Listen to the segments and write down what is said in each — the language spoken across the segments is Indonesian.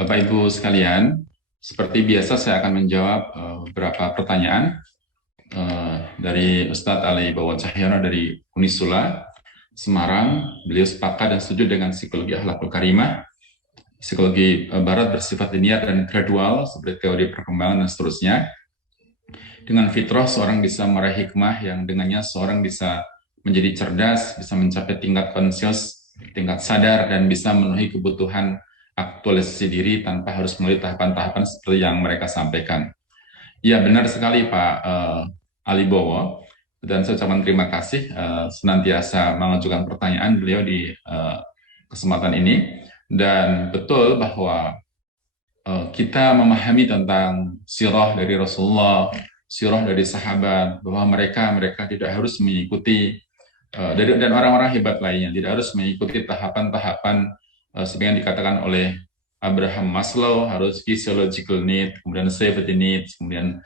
Bapak Ibu sekalian, seperti biasa saya akan menjawab beberapa pertanyaan dari Ustadz Ali Bawa Cahyono dari Unisula, Semarang. Beliau sepakat dan setuju dengan psikologi akhlakul karimah. Psikologi Barat bersifat linear dan gradual, seperti teori perkembangan dan seterusnya. Dengan fitrah, seorang bisa meraih hikmah yang dengannya seorang bisa menjadi cerdas, bisa mencapai tingkat konsius, tingkat sadar, dan bisa memenuhi kebutuhan aktualisasi diri tanpa harus melalui tahapan-tahapan seperti yang mereka sampaikan. Ya, benar sekali Pak Ali Bowo, dan saya ucapkan terima kasih senantiasa mengajukan pertanyaan beliau di kesempatan ini. Dan betul bahwa kita memahami tentang sirah dari Rasulullah, sirah dari sahabat, bahwa mereka tidak harus mengikuti dan orang-orang hebat lainnya tidak harus mengikuti tahapan-tahapan seperti yang dikatakan oleh Abraham Maslow, harus physiological need, kemudian safety needs, kemudian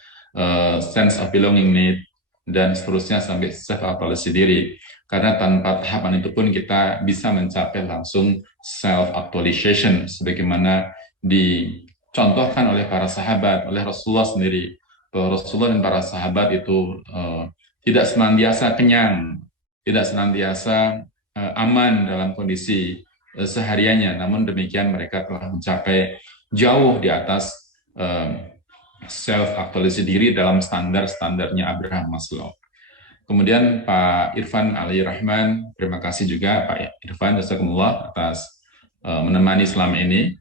sense of belonging need, dan seterusnya sampai self-actualization diri. Karena tanpa tahapan itu pun kita bisa mencapai langsung self-actualization, sebagaimana dicontohkan oleh para sahabat, oleh Rasulullah sendiri. Bahwa Rasulullah dan para sahabat itu tidak senantiasa kenyang, tidak senantiasa aman dalam kondisi sehariannya. Namun demikian mereka telah mencapai jauh di atas self-actualisasi diri dalam standar-standarnya Abraham Maslow. Kemudian Pak Irfan Ali Rahman, terima kasih juga Pak Irfan jazakumullah atas menemani selama ini.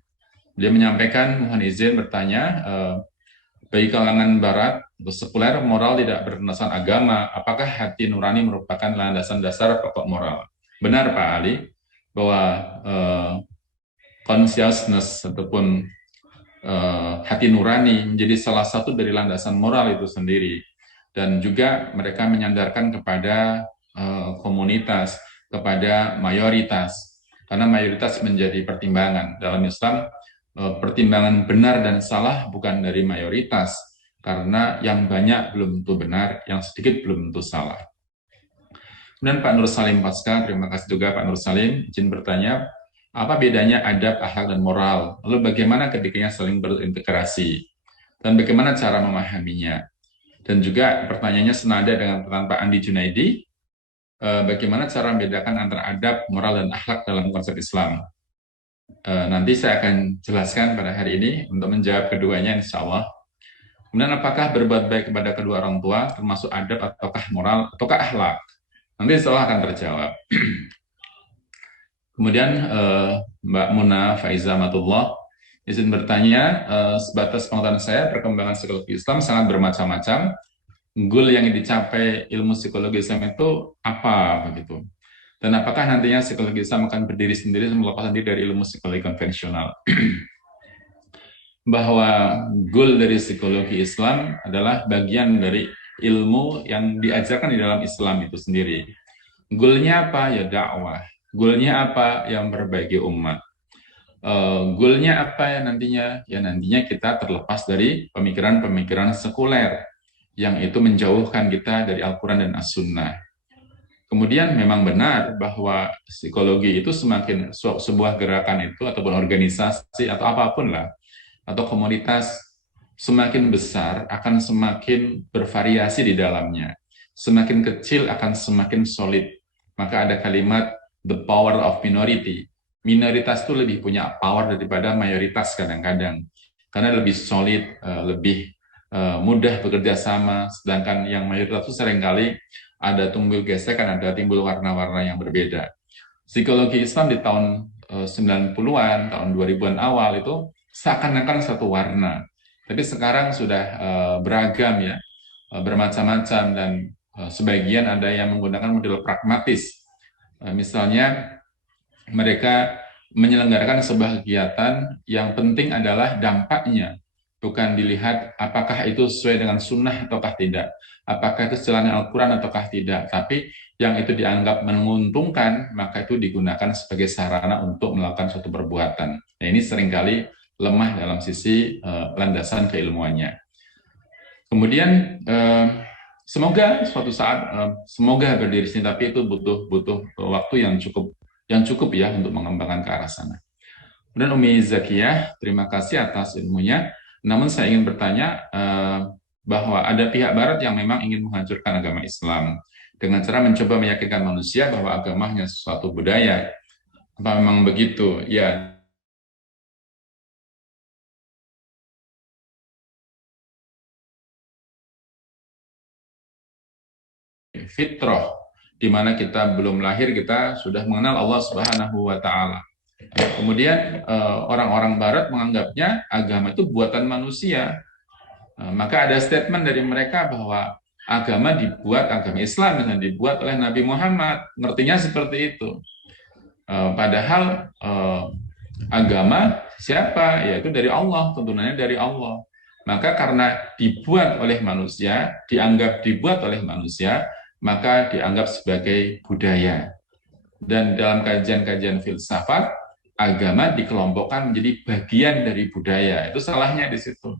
Dia menyampaikan, mohon izin bertanya, bagi kalangan barat, sekuler, moral tidak berdasarkan agama, apakah hati nurani merupakan landasan dasar pokok moral? Benar Pak Ali, bahwa consciousness ataupun hati nurani menjadi salah satu dari landasan moral itu sendiri. Dan juga mereka menyandarkan kepada komunitas, kepada mayoritas. Karena mayoritas menjadi pertimbangan. Dalam Islam, pertimbangan benar dan salah bukan dari mayoritas, karena yang banyak belum tentu benar, yang sedikit belum tentu salah. Kemudian Pak Nur Salim Pasca, terima kasih juga Pak Nur Salim, izin bertanya, apa bedanya adab, akhlak, dan moral? Lalu bagaimana ketiganya saling berintegrasi? Dan bagaimana cara memahaminya? Dan juga pertanyaannya senada dengan pertanyaan Pak Andi Junaidi, bagaimana cara membedakan antara adab, moral, dan akhlak dalam konsep Islam? Nanti saya akan jelaskan pada hari ini untuk menjawab keduanya insya Allah. Kemudian apakah berbuat baik kepada kedua orang tua termasuk adab ataukah moral ataukah akhlak? Nanti insya Allah akan terjawab. Kemudian Mbak Muna Faiza Matullah izin bertanya, sebatas pengetahuan saya perkembangan psikologi Islam sangat bermacam-macam. Goal yang dicapai ilmu psikologi Islam itu apa begitu? Dan apakah nantinya psikologi Islam akan berdiri sendiri melepaskan diri dari ilmu psikologi konvensional? Bahwa goal dari psikologi Islam adalah bagian dari ilmu yang diajarkan di dalam Islam itu sendiri. Goalnya apa? Ya dakwah. Goalnya apa? Yang memperbaiki umat. Goalnya apa ya nantinya? Ya nantinya kita terlepas dari pemikiran-pemikiran sekuler yang itu menjauhkan kita dari Al-Quran dan As-Sunnah. Kemudian memang benar bahwa psikologi itu semakin sebuah gerakan itu ataupun organisasi atau apapun lah, atau komunitas semakin besar akan semakin bervariasi di dalamnya. Semakin kecil akan semakin solid. Maka ada kalimat the power of minority. Minoritas itu lebih punya power daripada mayoritas kadang-kadang. Karena lebih solid, lebih mudah bekerja sama, sedangkan yang mayoritas itu seringkali ada timbul gesekan, ada timbul warna-warna yang berbeda. Psikologi Islam di tahun 90-an, tahun 2000-an awal itu seakan-akan satu warna. Tapi sekarang sudah beragam ya, bermacam-macam, dan sebagian ada yang menggunakan model pragmatis. Misalnya mereka menyelenggarakan sebuah kegiatan yang penting adalah dampaknya, bukan dilihat apakah itu sesuai dengan sunnah ataukah tidak, apakah itu sejalan Al-Quran ataukah tidak, tapi yang itu dianggap menguntungkan, maka itu digunakan sebagai sarana untuk melakukan suatu perbuatan. Nah, ini seringkali lemah dalam sisi landasan keilmuannya. Kemudian semoga suatu saat semoga berdiri sini, tapi itu butuh waktu yang cukup ya untuk mengembangkan ke arah sana. Kemudian Umi Zakiyah, terima kasih atas ilmunya. Namun saya ingin bertanya bahwa ada pihak Barat yang memang ingin menghancurkan agama Islam dengan cara mencoba meyakinkan manusia bahwa agamanya sesuatu budaya. Apa memang begitu? Ya, fitrah, di mana kita belum lahir kita sudah mengenal Allah Subhanahu wa taala. Kemudian orang-orang barat menganggapnya agama itu buatan manusia. Maka ada statement dari mereka bahwa agama Islam yang dibuat oleh Nabi Muhammad. Ngertinya seperti itu. Padahal agama siapa? Yaitu dari Allah, tuntunannya dari Allah. Maka karena dibuat oleh manusia, dianggap dibuat oleh manusia, maka dianggap sebagai budaya. Dan dalam kajian-kajian filsafat, agama dikelompokkan menjadi bagian dari budaya. Itu salahnya di situ.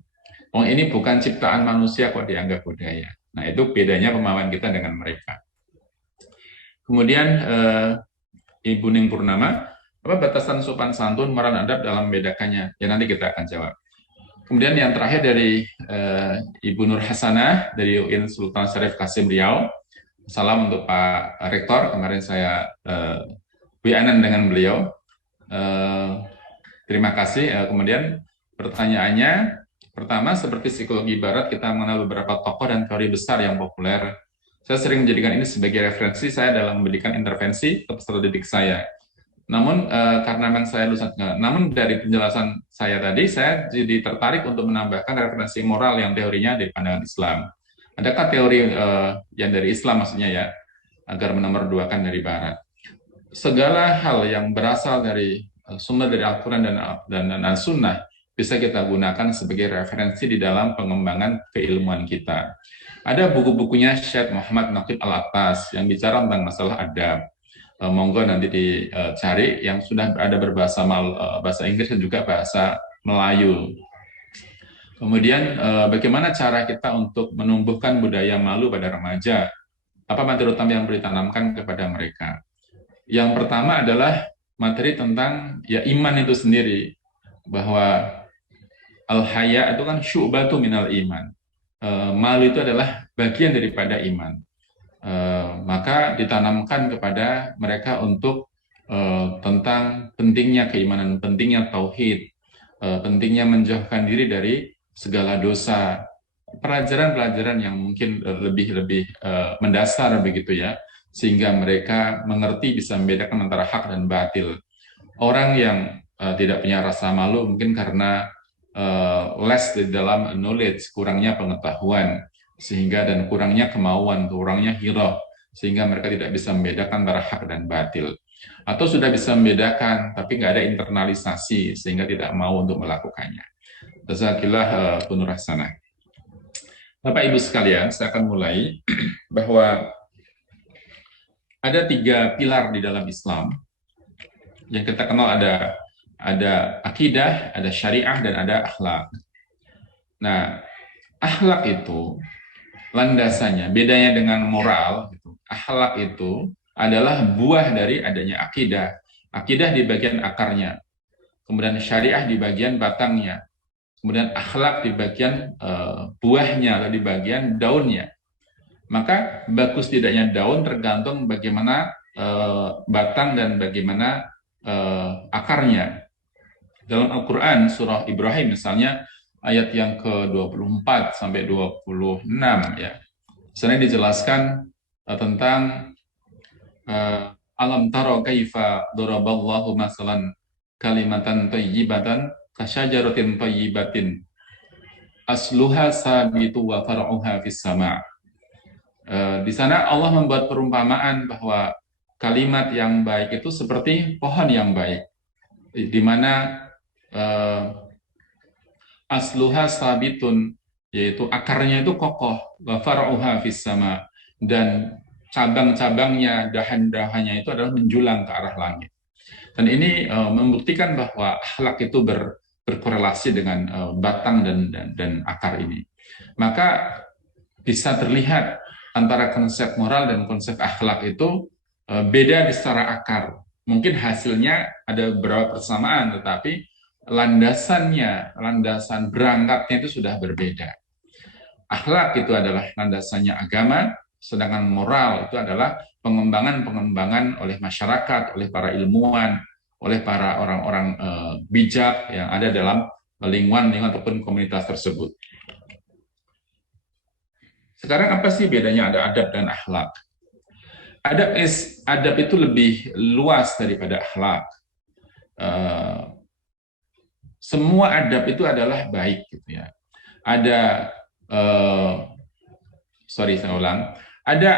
Oh, ini bukan ciptaan manusia kok dianggap budaya. Nah, itu bedanya pemahaman kita dengan mereka. Kemudian Ibu Ning Purnama, apa batasan sopan santun, moral adab dalam membedakannya? Ya nanti kita akan jawab. Kemudian yang terakhir dari Ibu Nur Hasanah dari UIN Sultan Syarif Kasim Riau. Salam untuk Pak Rektor, kemarin saya WA-an dengan beliau. Terima kasih. Kemudian pertanyaannya, pertama, seperti psikologi barat, kita mengenal beberapa tokoh dan teori besar yang populer. Saya sering menjadikan ini sebagai referensi saya dalam memberikan intervensi ke peserta didik saya. Namun karena memang saya lulusan, namun dari penjelasan saya tadi, saya jadi tertarik untuk menambahkan referensi moral yang teorinya dari pandangan Islam. Adakah teori yang dari Islam maksudnya ya, agar menomorduakan dari Barat? Segala hal yang berasal dari sumber dari Al-Quran dan Sunnah bisa kita gunakan sebagai referensi di dalam pengembangan keilmuan kita. Ada buku-bukunya Syekh Muhammad Naqib Al-Attas yang bicara tentang masalah adab. Monggo nanti dicari yang sudah ada berbahasa bahasa Inggris dan juga bahasa Melayu. Kemudian bagaimana cara kita untuk menumbuhkan budaya malu pada remaja? Apa materi utama yang perlu ditanamkan kepada mereka? Yang pertama adalah materi tentang ya iman itu sendiri, bahwa al-haya itu kan syu'batu minal iman. Malu itu adalah bagian daripada iman. Maka ditanamkan kepada mereka untuk tentang pentingnya keimanan, pentingnya tauhid, pentingnya menjauhkan diri dari segala dosa, pelajaran-pelajaran yang mungkin lebih mendasar begitu ya, sehingga mereka mengerti, bisa membedakan antara hak dan batil. Orang yang tidak punya rasa malu mungkin karena less di dalam knowledge, kurangnya pengetahuan, sehingga dan kurangnya kemauan, kurangnya hirah, sehingga mereka tidak bisa membedakan antara hak dan batil. Atau sudah bisa membedakan, tapi nggak ada internalisasi, sehingga tidak mau untuk melakukannya. Jazakillah Nur Hasanah. Bapak Ibu sekalian, saya akan mulai bahwa ada 3 pilar di dalam Islam. Yang kita kenal ada akidah, ada syariah, dan ada akhlak. Nah, akhlak itu landasannya, bedanya dengan moral, akhlak itu adalah buah dari adanya akidah. Akidah di bagian akarnya, kemudian syariah di bagian batangnya, kemudian akhlak di bagian buahnya atau di bagian daunnya. Maka bagus tidaknya daun tergantung bagaimana batang dan bagaimana akarnya. Dalam Al-Quran, surah Ibrahim misalnya, ayat yang ke-24 sampai 26 ya. Sana dijelaskan tentang alam taro kaifa daraballahu masalan kalimatan thayyibatan kasyajaratin thayyibatin asluha sabitu wa far'uha fis sama'. Di sana Allah membuat perumpamaan bahwa kalimat yang baik itu seperti pohon yang baik, di mana asluha sabitun, yaitu akarnya itu kokoh, wa far'uha fis sama, dan cabang-cabangnya, dahan-dahannya itu adalah menjulang ke arah langit. Dan ini membuktikan bahwa akhlak itu berkorelasi dengan batang dan akar ini. Maka bisa terlihat antara konsep moral dan konsep akhlak itu beda di secara akar. Mungkin hasilnya ada beberapa persamaan, tetapi landasan berangkatnya itu sudah berbeda. Akhlak itu adalah landasannya agama, sedangkan moral itu adalah pengembangan oleh masyarakat, oleh para ilmuwan, oleh para orang-orang bijak yang ada dalam lingkungan ataupun komunitas tersebut. Sekarang apa sih bedanya ada adab dan akhlak? Adab itu lebih luas daripada akhlak. Semua adab itu adalah baik, gitu ya. Ada saya ulang. Ada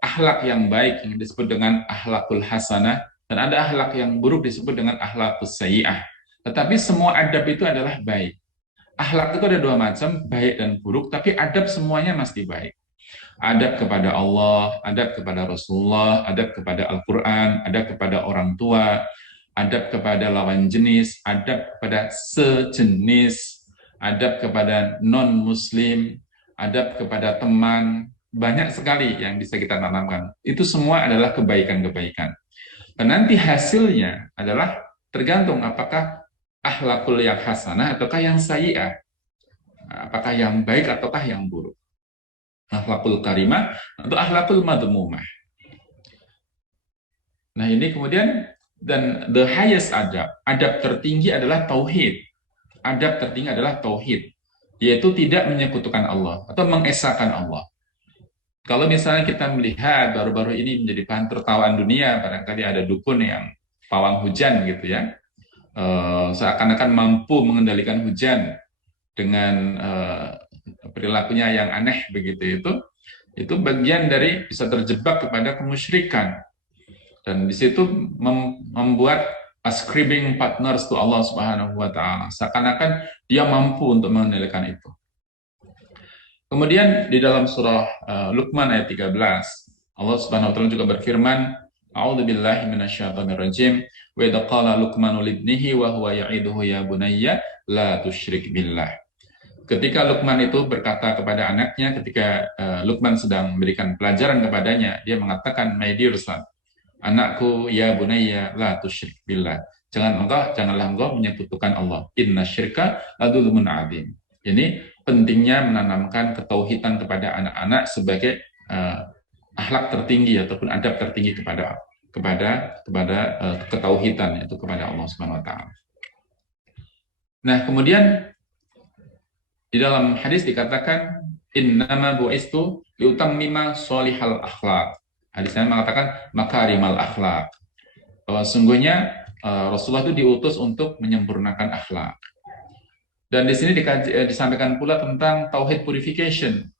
akhlak yang baik yang disebut dengan akhlakul hasanah, dan ada akhlak yang buruk disebut dengan akhlakus sayyi'ah. Tetapi semua adab itu adalah baik. Akhlak itu ada dua macam, baik dan buruk, tapi adab semuanya mesti baik. Adab kepada Allah, adab kepada Rasulullah, adab kepada Al-Quran, adab kepada orang tua, adab kepada lawan jenis, adab kepada sejenis, adab kepada non-muslim, adab kepada teman. Banyak sekali yang bisa kita tanamkan. Itu semua adalah kebaikan-kebaikan. Dan nanti hasilnya adalah tergantung apakah akhlakul yang hasanah ataukah yang sayyi'ah. Apakah yang baik ataukah yang buruk. Akhlakul karimah atau akhlakul madmumah. Nah ini kemudian, dan the highest adab tertinggi adalah tauhid. Adab tertinggi adalah tauhid, yaitu tidak menyekutukan Allah atau mengesahkan Allah. Kalau misalnya kita melihat baru-baru ini menjadi bahan tertawaan dunia, barangkali ada dukun yang pawang hujan gitu ya, seakan-akan mampu mengendalikan hujan dengan perilakunya yang aneh begitu, itu bagian dari bisa terjebak kepada kemusyrikan, dan di situ membuat ascribing partners to Allah Subhanahu wa taala, seakan-akan dia mampu untuk mengendalikan itu. Kemudian di dalam surah Luqman ayat 13, Allah Subhanahu wa taala juga berfirman, A'udzubillahi minasyaitonirrajim, wa idza qala Luqmanu libnihi wa huwa ya'iduhu ya bunayya la tusyrik billah. Ketika Luqman itu berkata kepada anaknya, ketika Luqman sedang memberikan pelajaran kepadanya, dia mengatakan, my dear son, anakku, ya bunayya la tusyrik billah. Janganlah engkau menyekutukan Allah. Inna syirka adzulmun adzim. Ini pentingnya menanamkan ketauhidan kepada anak-anak sebagai akhlak tertinggi ataupun adab tertinggi kepada ketauhidan, yaitu kepada Allah Subhanahu wa taala. Nah, kemudian di dalam hadis dikatakan innama bu'istu liutammima sholihal akhlak. Hadisnya mengatakan makarimal akhlak. Bahwa sungguhnya Rasulullah itu diutus untuk menyempurnakan akhlak. Dan di sini disampaikan pula tentang tauhid purification,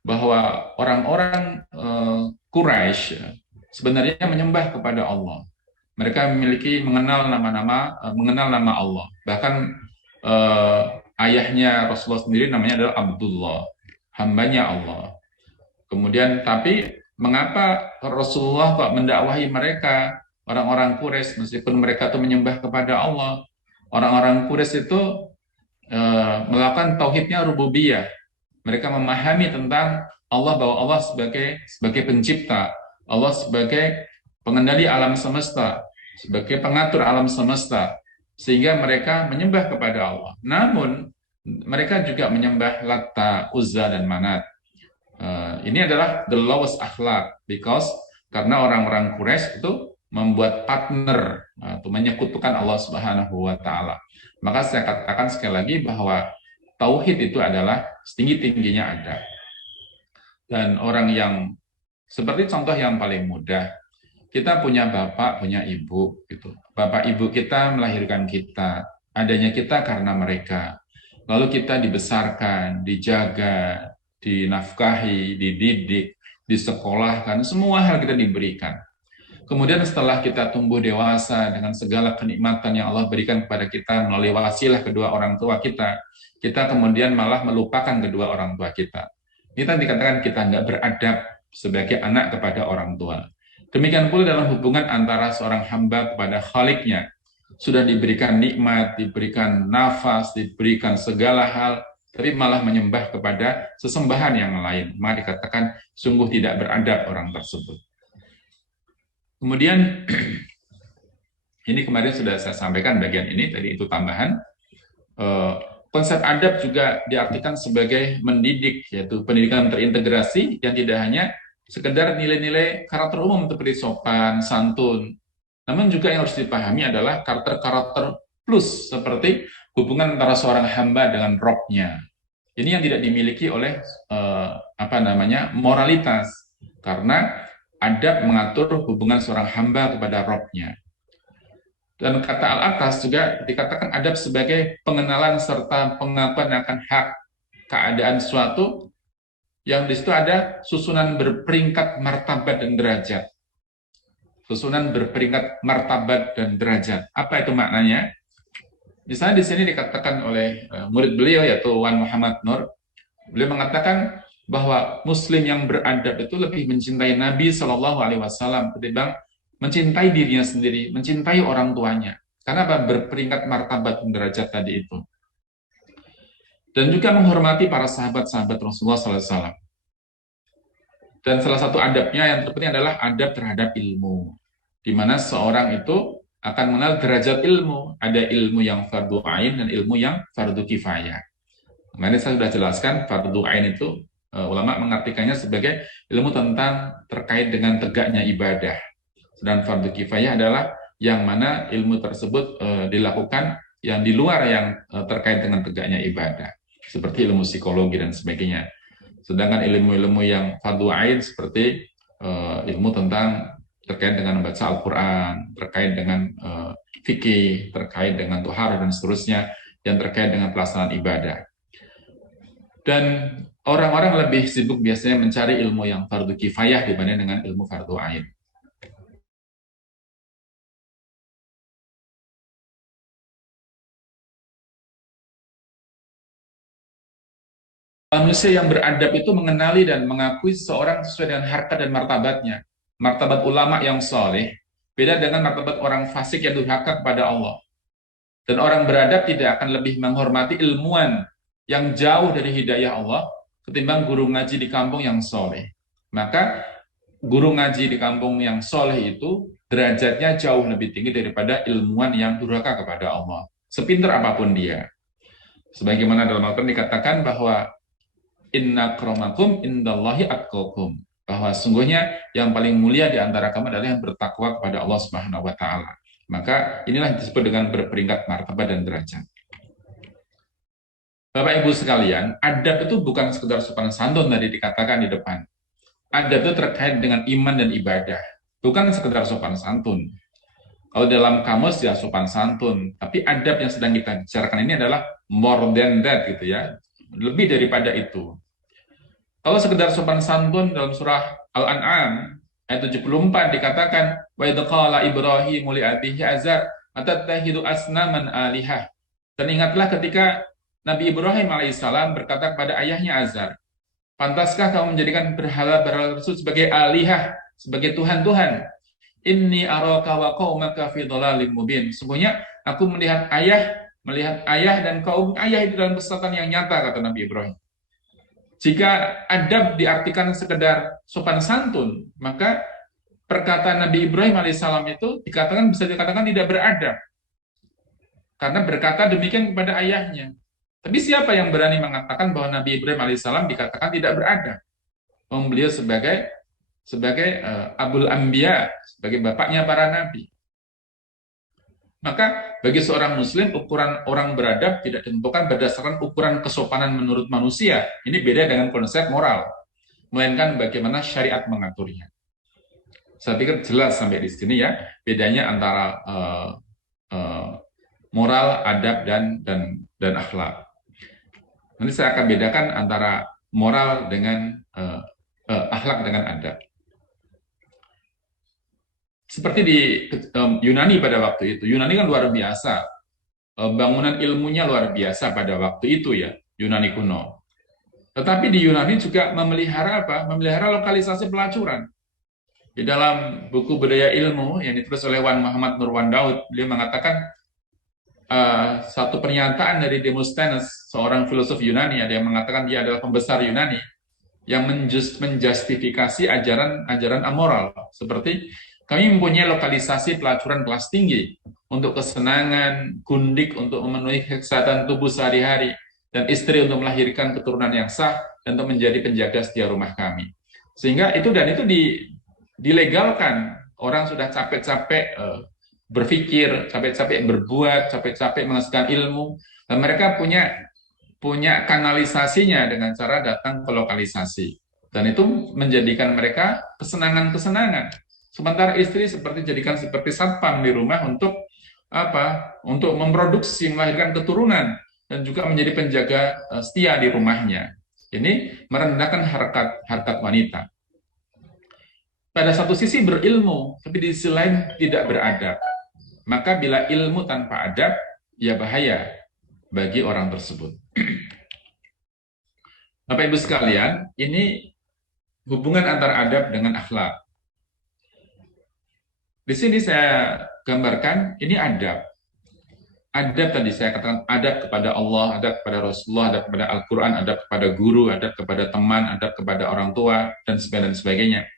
bahwa orang-orang Quraisy sebenarnya menyembah kepada Allah. Mereka mengenal nama Allah. Bahkan ayahnya Rasulullah sendiri namanya adalah Abdullah, hambanya Allah. Kemudian tapi mengapa Rasulullah kok mendakwahi mereka, orang-orang Quraisy, meskipun mereka itu menyembah kepada Allah? Orang-orang Quraisy itu melakukan tauhidnya rububiyah. Mereka memahami tentang Allah, bahwa Allah sebagai pencipta, Allah sebagai pengendali alam semesta, sebagai pengatur alam semesta, sehingga mereka menyembah kepada Allah. Namun mereka juga menyembah Latta, Uzza, dan Manat. Ini adalah the lowest akhlak, karena orang-orang Quraisy itu membuat partner atau menyekutukan Allah Subhanahu wa taala. Maka saya katakan sekali lagi bahwa tauhid itu adalah setinggi-tingginya adab. Dan orang yang seperti contoh yang paling mudah, kita punya bapak, punya ibu gitu. Bapak ibu kita melahirkan kita, adanya kita karena mereka. Lalu kita dibesarkan, dijaga, dinafkahi, dididik, disekolahkan, semua hal kita diberikan. Kemudian setelah kita tumbuh dewasa dengan segala kenikmatan yang Allah berikan kepada kita melalui wasilah kedua orang tua kita, kita kemudian malah melupakan kedua orang tua kita. Ini tadi dikatakan kita nggak beradab sebagai anak kepada orang tua. Demikian pula dalam hubungan antara seorang hamba kepada Khaliknya. Sudah diberikan nikmat, diberikan nafas, diberikan segala hal, tapi malah menyembah kepada sesembahan yang lain. Maka dikatakan sungguh tidak beradab orang tersebut. Kemudian Ini kemarin sudah saya sampaikan bagian ini, tadi itu tambahan. Konsep adab juga diartikan sebagai mendidik, yaitu pendidikan terintegrasi yang tidak hanya sekedar nilai-nilai karakter umum seperti sopan, santun, namun juga yang harus dipahami adalah karakter-karakter plus seperti hubungan antara seorang hamba dengan Robnya. Ini yang tidak dimiliki oleh moralitas, karena adab mengatur hubungan seorang hamba kepada Robnya. Dan kata al-atas juga dikatakan adab sebagai pengenalan serta pengakuan akan hak keadaan suatu, yang di situ ada susunan berperingkat martabat dan derajat. Susunan berperingkat martabat dan derajat. Apa itu maknanya? Misalnya di sini dikatakan oleh murid beliau yaitu Wan Muhammad Nur, beliau mengatakan bahwa Muslim yang beradab itu lebih mencintai Nabi Shallallahu Alaihi Wasallam ketimbang mencintai dirinya sendiri, mencintai orang tuanya. Karena apa? Berperingkat martabat dan derajat tadi itu. Dan juga menghormati para sahabat-sahabat Rasulullah SAW. Dan salah satu adabnya yang terpenting adalah adab terhadap ilmu. Di mana seorang itu akan mengenal derajat ilmu. Ada ilmu yang fardu ain dan ilmu yang fardu kifayah. Kemarin saya sudah jelaskan, fardu ain itu ulama mengartikannya sebagai ilmu tentang terkait dengan tegaknya ibadah. Dan fardu kifayah adalah yang mana ilmu tersebut dilakukan yang di luar yang terkait dengan tegaknya ibadah, seperti ilmu psikologi dan sebagainya. Sedangkan ilmu-ilmu yang fardu ain seperti ilmu tentang terkait dengan membaca Al-Quran, terkait dengan fikih, terkait dengan tuharah dan seterusnya, yang terkait dengan pelaksanaan ibadah. Dan orang-orang lebih sibuk biasanya mencari ilmu yang fardu kifayah dibanding dengan ilmu fardu ain. Manusia yang beradab itu mengenali dan mengakui seseorang sesuai dengan harkat dan martabatnya. Martabat ulama yang soleh beda dengan martabat orang fasik yang durhaka kepada Allah. Dan orang beradab tidak akan lebih menghormati ilmuwan yang jauh dari hidayah Allah ketimbang guru ngaji di kampung yang soleh. Maka guru ngaji di kampung yang soleh itu derajatnya jauh lebih tinggi daripada ilmuwan yang durhaka kepada Allah, sepintar apapun dia. Sebagaimana dalam Al-Quran dikatakan bahwa inna akramakum indallahi atqakum, bahwa sungguhnya yang paling mulia di antara kamu adalah yang bertakwa kepada Allah Subhanahu wa taala. Maka inilah yang disebut dengan berperingkat martabat dan derajat. Bapak Ibu sekalian, adab itu bukan sekedar sopan santun tadi dikatakan di depan. Adab itu terkait dengan iman dan ibadah, bukan sekedar sopan santun. Kalau dalam kamus ya sopan santun, tapi adab yang sedang kita bicarakan ini adalah more than that gitu ya. Lebih daripada itu. Kalau sekedar sopan santun dalam surah Al-An'am ayat 74 dikatakan wa idz qala Ibrahimu li abihi azar atattahidu asnaman alihah. Dan ingatlah ketika Nabi Ibrahim alaihissalam berkata kepada ayahnya Azar, pantaskah kamu menjadikan berhala-berhala tersebut sebagai alihah, sebagai Tuhan-Tuhan? Inni araka wa qaumaka fi dhalalim mubin. Sesungguhnya aku melihat ayah dan kaum ayah itu dalam kesesatan yang nyata, kata Nabi Ibrahim. Jika adab diartikan sekedar sopan santun, maka perkataan Nabi Ibrahim alaihissalam itu bisa dikatakan tidak beradab. Karena berkata demikian kepada ayahnya. Tapi siapa yang berani mengatakan bahwa Nabi Ibrahim alaihissalam dikatakan tidak beradab? Beliau sebagai Abul Anbiya, sebagai bapaknya para nabi. Maka bagi seorang muslim, ukuran orang beradab tidak ditentukan berdasarkan ukuran kesopanan menurut manusia. Ini beda dengan konsep moral, melainkan bagaimana syariat mengaturnya. Saya pikir jelas sampai di sini ya, bedanya antara moral, adab, dan akhlak. Nanti saya akan bedakan antara moral dengan akhlak dengan adab. Seperti di Yunani pada waktu itu. Yunani kan luar biasa. Bangunan ilmunya luar biasa pada waktu itu ya, Yunani kuno. Tetapi di Yunani juga memelihara apa? Memelihara lokalisasi pelacuran. Di dalam buku Budaya Ilmu yang ditulis oleh Wan Muhammad Nurwan Daud, beliau mengatakan satu pernyataan dari Demosthenes, seorang filosof Yunani, ada yang mengatakan dia adalah pembesar Yunani, yang menjustifikasi ajaran amoral. Seperti kami mempunyai lokalisasi pelacuran kelas tinggi, untuk kesenangan, gundik untuk memenuhi kesehatan tubuh sehari-hari, dan istri untuk melahirkan keturunan yang sah, dan untuk menjadi penjaga setia rumah kami. Sehingga itu dilegalkan. Orang sudah capek-capek berpikir, capek-capek berbuat, capek-capek menghasilkan ilmu, dan mereka punya kanalisasinya dengan cara datang ke lokalisasi. Dan itu menjadikan mereka kesenangan-kesenangan. Sementara istri jadikan seperti satpam di rumah untuk apa? Untuk memproduksi, melahirkan keturunan, dan juga menjadi penjaga setia di rumahnya. Ini merendahkan harkat wanita. Pada satu sisi berilmu, tapi di sisi lain tidak beradab. Maka bila ilmu tanpa adab, ya bahaya bagi orang tersebut. Bapak Ibu sekalian, ini hubungan antara adab dengan akhlak. Di sini saya gambarkan, ini adab. Adab tadi saya katakan, adab kepada Allah, adab kepada Rasulullah, adab kepada Al-Quran, adab kepada guru, adab kepada teman, adab kepada orang tua, dan sebagainya.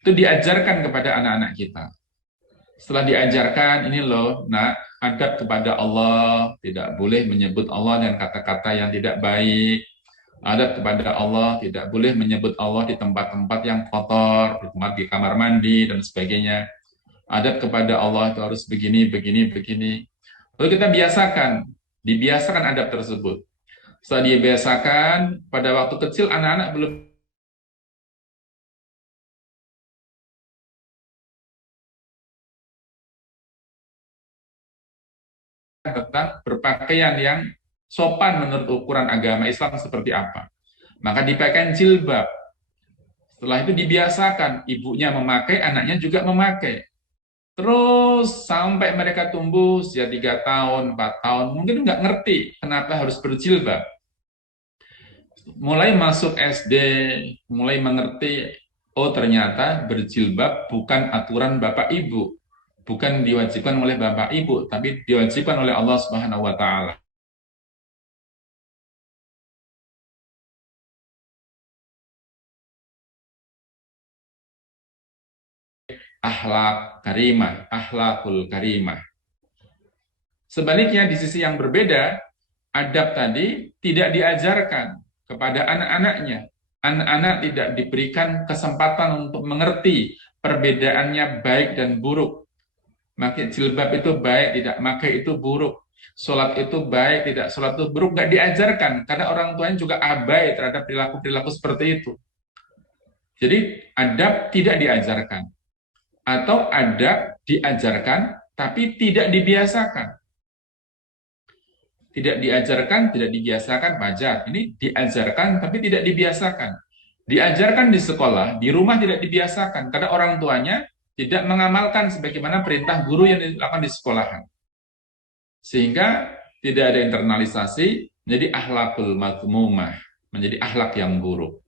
Itu diajarkan kepada anak-anak kita. Setelah diajarkan, ini loh, nak, adab kepada Allah, tidak boleh menyebut Allah dengan kata-kata yang tidak baik. Adab kepada Allah, tidak boleh menyebut Allah di tempat-tempat yang kotor, di kamar mandi, dan sebagainya. Adab kepada Allah itu harus begini, begini, begini. Lalu kita dibiasakan adab tersebut. Setelah dibiasakan, pada waktu kecil anak-anak belum tentang berpakaian yang sopan menurut ukuran agama Islam seperti apa. Maka dipakai jilbab. Setelah itu dibiasakan, ibunya memakai, anaknya juga memakai. Terus sampai mereka tumbuh usia 3 tahun, 4 tahun, mungkin nggak ngerti kenapa harus berjilbab. Mulai masuk SD, mulai mengerti, oh ternyata berjilbab bukan aturan Bapak Ibu. Bukan diwajibkan oleh Bapak Ibu, tapi diwajibkan oleh Allah Subhanahu wa Ta'ala. Akhlak karimah, akhlakul karimah. Sebaliknya di sisi yang berbeda, adab tadi tidak diajarkan kepada anak-anaknya. Anak-anak tidak diberikan kesempatan untuk mengerti perbedaannya baik dan buruk. Pakai jilbab itu baik, tidak pakai itu buruk. Sholat itu baik, tidak sholat itu buruk. Nggak diajarkan, karena orang tuanya juga abai terhadap perilaku-perilaku seperti itu. Jadi adab tidak diajarkan. Atau adab diajarkan, tapi tidak dibiasakan. Tidak diajarkan, tidak dibiasakan, wajar. Ini diajarkan, tapi tidak dibiasakan. Diajarkan di sekolah, di rumah tidak dibiasakan, karena orang tuanya tidak mengamalkan sebagaimana perintah guru yang dilakukan di sekolahan. Sehingga tidak ada internalisasi, menjadi akhlakul madmumah, menjadi akhlak yang buruk.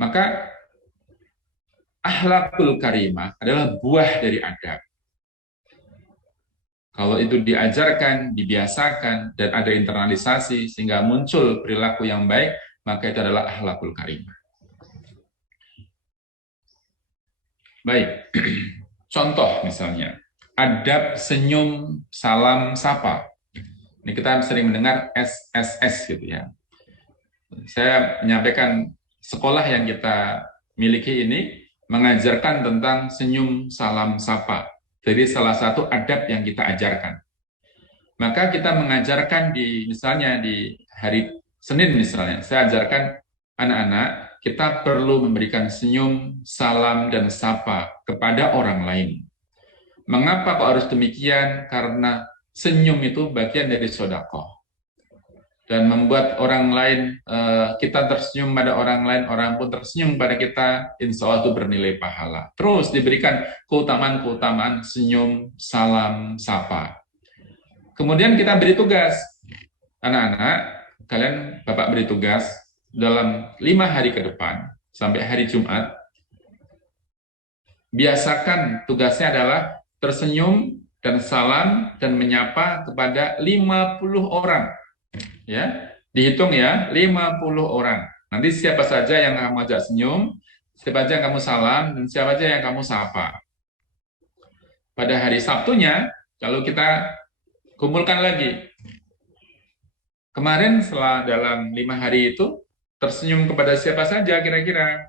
Maka akhlakul karimah adalah buah dari adab. Kalau itu diajarkan, dibiasakan, dan ada internalisasi sehingga muncul perilaku yang baik, maka itu adalah akhlakul karimah. Baik, contoh misalnya, adab senyum, salam, sapa. Ini kita sering mendengar SSS gitu ya. Saya menyampaikan sekolah yang kita miliki ini mengajarkan tentang senyum, salam, sapa. Jadi salah satu adab yang kita ajarkan. Maka kita mengajarkan misalnya di hari Senin misalnya, saya ajarkan anak-anak, kita perlu memberikan senyum, salam, dan sapa kepada orang lain. Mengapa kok harus demikian? Karena senyum itu bagian dari sedekah. Dan membuat orang lain, kita tersenyum pada orang lain, orang pun tersenyum pada kita, insya Allah itu bernilai pahala. Terus diberikan keutamaan-keutamaan senyum, salam, sapa. Kemudian kita beri tugas, anak-anak, kalian Bapak beri tugas, dalam 5 hari ke depan, sampai hari Jumat, biasakan tugasnya adalah tersenyum dan salam dan menyapa kepada 50 orang. Ya, dihitung ya, 50 orang. Nanti siapa saja yang kamu ajak senyum, siapa saja yang kamu salam, dan siapa saja yang kamu sapa. Pada hari Sabtunya, Kalau kita kumpulkan lagi, kemarin setelah dalam 5 hari itu tersenyum kepada siapa saja kira-kira,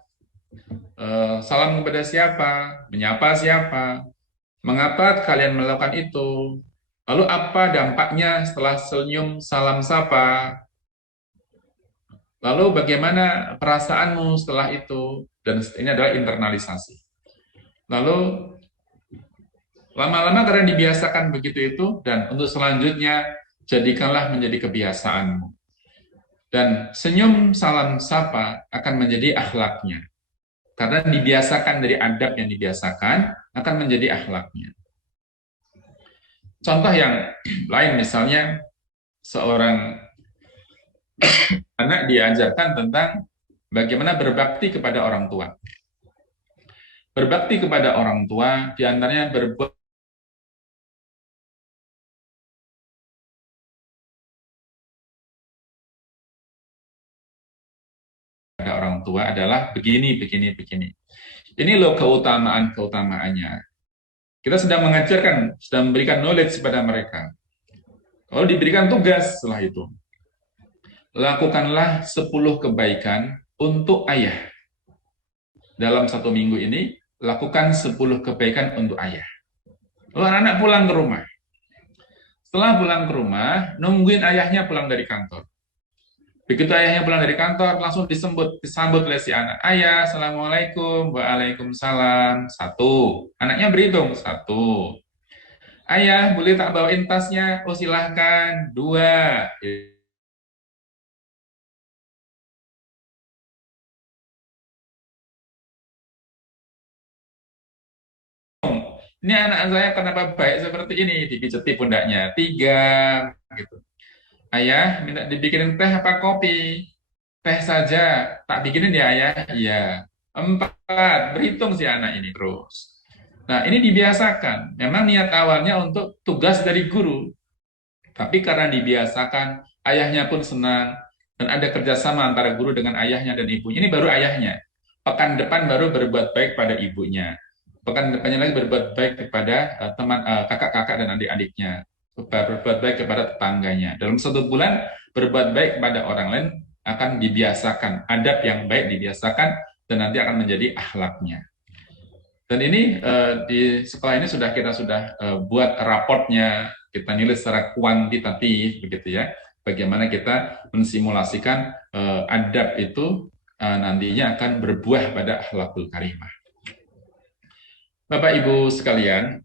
salam kepada siapa, menyapa siapa, mengapa kalian melakukan itu, lalu apa dampaknya setelah senyum salam sapa, lalu bagaimana perasaanmu setelah itu, dan ini adalah internalisasi. Lalu lama-lama karena dibiasakan begitu itu, dan untuk selanjutnya jadikanlah menjadi kebiasaanmu. Dan senyum salam sapa akan menjadi akhlaknya. Karena dibiasakan dari adab yang dibiasakan, akan menjadi akhlaknya. Contoh yang lain misalnya, seorang anak diajarkan tentang bagaimana berbakti kepada orang tua. Berbakti kepada orang tua, diantaranya berbuat kepada orang tua adalah begini, begini, begini. Ini loh keutamaan-keutamaannya. Kita sedang mengajarkan, sedang memberikan knowledge kepada mereka. Lalu diberikan tugas setelah itu. Lakukanlah 10 kebaikan untuk ayah. Dalam 1 minggu ini, lakukan 10 kebaikan untuk ayah. Lalu anak-anak pulang ke rumah. Setelah pulang ke rumah, nungguin ayahnya pulang dari kantor. Begitu ayahnya pulang dari kantor, langsung disambut oleh si anak. Ayah, assalamualaikum, waalaikumsalam. 1. Anaknya berhitung, 1. Ayah, boleh tak bawain tasnya? Oh, silahkan. 2. Ini anak saya kenapa baik seperti ini? Dipijeti pundaknya. 3. Gitu. Ayah, minta dibikinin teh apa kopi? Teh saja. Tak bikinin ya, ayah? Iya. 4. Berhitung si anak ini terus. Nah, ini dibiasakan. Memang niat awalnya untuk tugas dari guru. Tapi karena dibiasakan, ayahnya pun senang. Dan ada kerjasama antara guru dengan ayahnya dan ibunya. Ini baru ayahnya. Pekan depan baru berbuat baik pada ibunya. Pekan depannya lagi berbuat baik kepada teman kakak-kakak dan adik-adiknya. Berbuat baik kepada tetangganya. Dalam 1 bulan, berbuat baik kepada orang lain akan dibiasakan. Adab yang baik dibiasakan, dan nanti akan menjadi akhlaknya. Dan ini di sekolah ini kita sudah buat raportnya, kita nilai secara kuantitatif begitu ya. Bagaimana kita mensimulasikan adab itu nantinya akan berbuah pada akhlakul karimah. Bapak Ibu sekalian,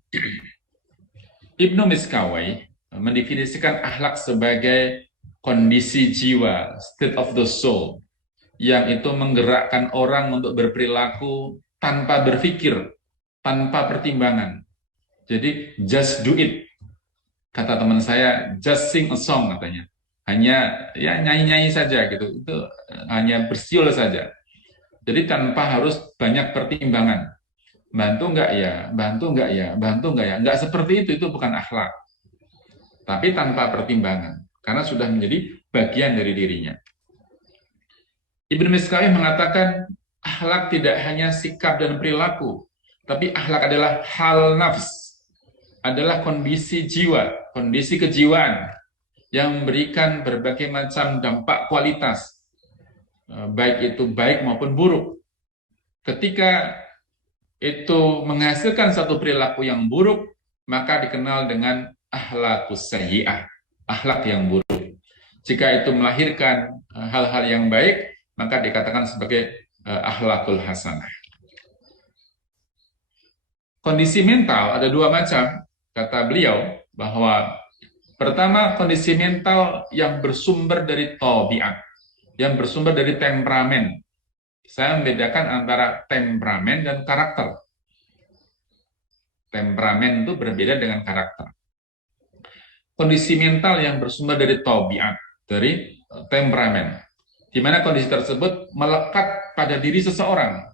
Ibnu Miskawai mendefinisikan akhlak sebagai kondisi jiwa, state of the soul, yang itu menggerakkan orang untuk berperilaku tanpa berpikir, tanpa pertimbangan. Jadi just do it. Kata teman saya, just sing a song katanya. Hanya ya nyanyi-nyanyi saja gitu. Itu hanya bersiul saja. Jadi tanpa harus banyak pertimbangan. Bantu nggak ya? Bantu nggak ya? Bantu nggak ya? Nggak seperti itu bukan akhlak. Tapi tanpa pertimbangan. Karena sudah menjadi bagian dari dirinya. Ibnu Miskawih mengatakan, akhlak tidak hanya sikap dan perilaku, tapi akhlak adalah hal nafs, adalah kondisi jiwa, kondisi kejiwaan yang memberikan berbagai macam dampak kualitas, baik itu baik maupun buruk. Ketika itu menghasilkan satu perilaku yang buruk, maka dikenal dengan akhlakus sayyi'ah, akhlak yang buruk. Jika itu melahirkan hal-hal yang baik, maka dikatakan sebagai akhlakul hasanah. Kondisi mental ada 2 macam, kata beliau, bahwa pertama kondisi mental yang bersumber dari tabiat, yang bersumber dari temperamen. Saya membedakan antara temperamen dan karakter. Temperamen itu berbeda dengan karakter. Kondisi mental yang bersumber dari tabiat, dari temperamen, di mana kondisi tersebut melekat pada diri seseorang.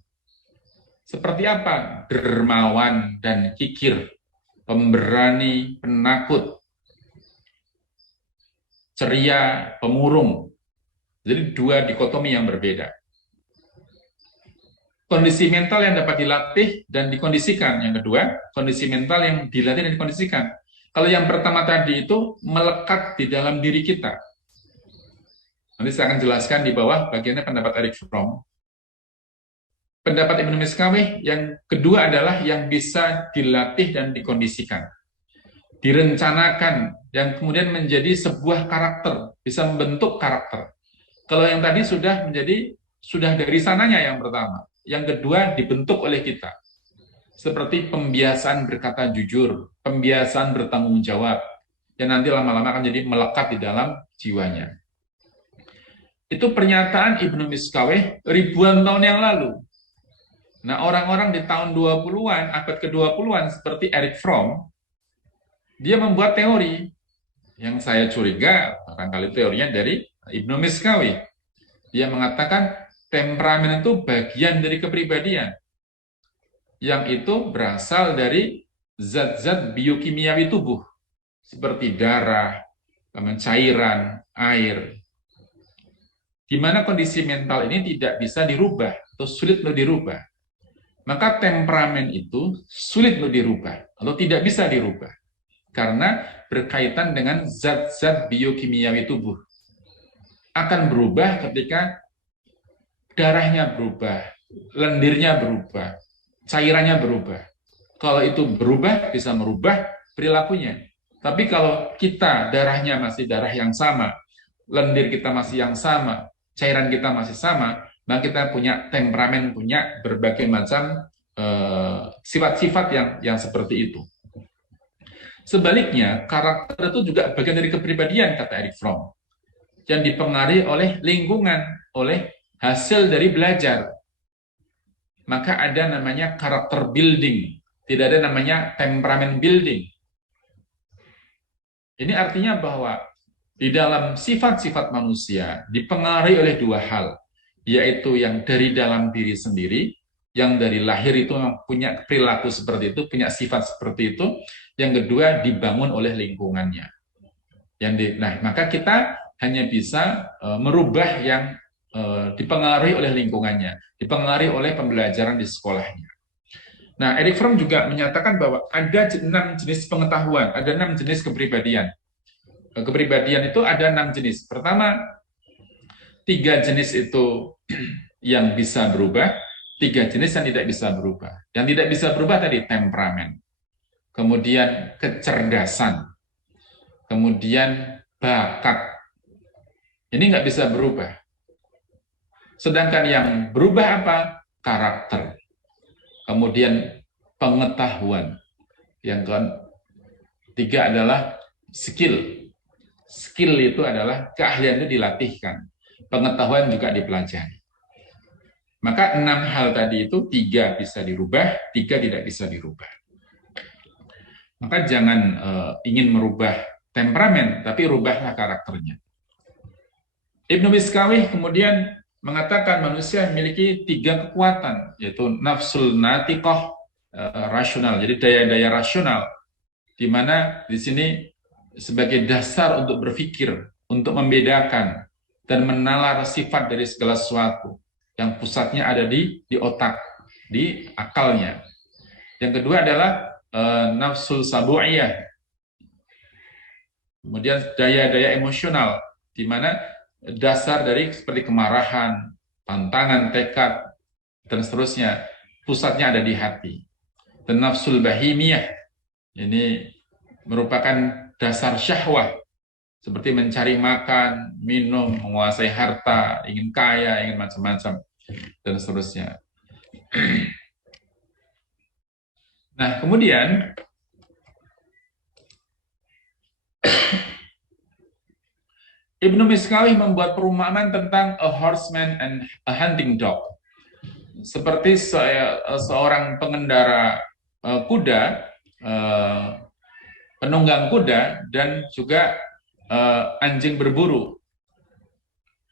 Seperti apa? Dermawan dan kikir, pemberani, penakut, ceria, pemurung. Jadi 2 dikotomi yang berbeda. Kondisi mental yang dapat dilatih dan dikondisikan. Yang kedua, kondisi mental yang dilatih dan dikondisikan. Kalau yang pertama tadi itu melekat di dalam diri kita. Nanti saya akan jelaskan di bawah bagiannya pendapat Erich Fromm. Pendapat Ibnu Miskawih yang kedua adalah yang bisa dilatih dan dikondisikan, direncanakan, yang kemudian menjadi sebuah karakter, bisa membentuk karakter. Kalau yang tadi sudah dari sananya yang pertama. Yang kedua dibentuk oleh kita. Seperti pembiasaan berkata jujur, pembiasaan bertanggung jawab, yang nanti lama-lama akan jadi melekat di dalam jiwanya. Itu pernyataan Ibnu Miskawih ribuan tahun yang lalu. Nah, orang-orang di tahun 20-an, abad ke-20-an seperti Erich Fromm, dia membuat teori yang saya curiga barangkali teorinya dari Ibnu Miskawih. Dia mengatakan temperamen itu bagian dari kepribadian yang itu berasal dari zat-zat biokimiawi tubuh seperti darah, cairan, air. Di mana kondisi mental ini tidak bisa dirubah atau sulit untuk dirubah. Maka temperamen itu sulit untuk dirubah atau tidak bisa dirubah karena berkaitan dengan zat-zat biokimiawi tubuh. Akan berubah ketika darahnya berubah, lendirnya berubah, cairannya berubah. Kalau itu berubah, bisa merubah perilakunya. Tapi kalau kita darahnya masih darah yang sama, lendir kita masih yang sama, cairan kita masih sama, maka kita punya temperamen, punya berbagai macam sifat-sifat yang seperti itu. Sebaliknya, karakter itu juga bagian dari kepribadian, kata Erich Fromm, yang dipengaruhi oleh lingkungan, oleh hasil dari belajar. Maka ada namanya karakter building, tidak ada namanya temperamen building. Ini artinya bahwa di dalam sifat-sifat manusia dipengaruhi oleh dua hal, yaitu yang dari dalam diri sendiri, yang dari lahir itu punya perilaku seperti itu, punya sifat seperti itu, yang kedua dibangun oleh lingkungannya. Nah, maka kita hanya bisa merubah yang dipengaruhi oleh lingkungannya, dipengaruhi oleh pembelajaran di sekolahnya. Nah, Erich Fromm juga menyatakan bahwa ada 6 jenis pengetahuan, ada 6 jenis kepribadian. Kepribadian itu ada 6 jenis. Pertama, 3 jenis itu yang bisa berubah, 3 jenis yang tidak bisa berubah. Yang tidak bisa berubah tadi temperamen, kemudian kecerdasan, kemudian bakat. Ini nggak bisa berubah. Sedangkan yang berubah apa? Karakter. Kemudian pengetahuan. Yang ketiga adalah skill. Skill itu adalah keahlian itu dilatihkan. Pengetahuan juga dipelajari. Maka 6 hal tadi itu 3 bisa dirubah, 3 tidak bisa dirubah. Maka jangan ingin merubah temperamen, tapi rubahlah karakternya. Ibnu Miskawih kemudian mengatakan manusia memiliki 3 kekuatan, yaitu nafsul natiqah, rasional, jadi daya-daya rasional, di mana di sini sebagai dasar untuk berpikir, untuk membedakan dan menalar sifat dari segala sesuatu yang pusatnya ada di otak, di akalnya. Yang kedua adalah nafsul sabu'iyah, kemudian daya-daya emosional, di mana dasar dari seperti kemarahan, pantangan, tekad, dan seterusnya, pusatnya ada di hati. Dan nafsul bahimiyah, ini merupakan dasar syahwat, seperti mencari makan, minum, menguasai harta, ingin kaya, ingin macam-macam, dan seterusnya. Nah, kemudian Ibnu Miskawih membuat perumpamaan tentang a horseman and a hunting dog. Seperti seorang pengendara kuda, penunggang kuda, dan juga anjing berburu.